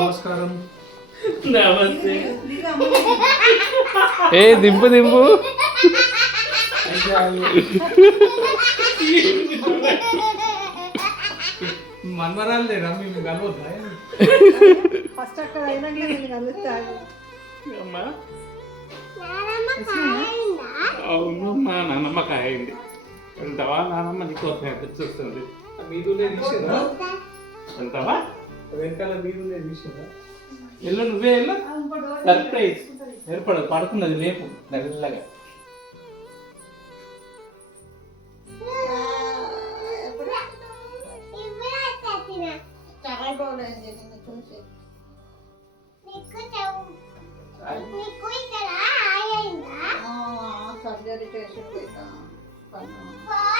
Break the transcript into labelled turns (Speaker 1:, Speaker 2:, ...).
Speaker 1: నమస్కారం.
Speaker 2: నమస్తే.
Speaker 3: ఏ దింపు దింపు.
Speaker 1: మన్మరాలు లేరా? మేము కలవద్దా
Speaker 4: ఫస్ట్ అక్కడ అయినాక నేను కలుస్తాను
Speaker 2: అమ్మా. అవునమ్మా నానమ్మ కాయండి. వెళ్తావా నానమ్మ నీకు ఒక పెద్ద చూస్తుంది
Speaker 1: మీదులే తీసిరా?
Speaker 2: వెళ్తావా
Speaker 1: వెనకాల మీదులే తీసిరా?
Speaker 2: వెళ్ళు నువ్వే వెళ్ళు సర్ప్రైజ్ ఏర్పడదు పడుకున్నది లేపు
Speaker 4: చూసి సర్జరీ చేసి పోయినా
Speaker 5: 五八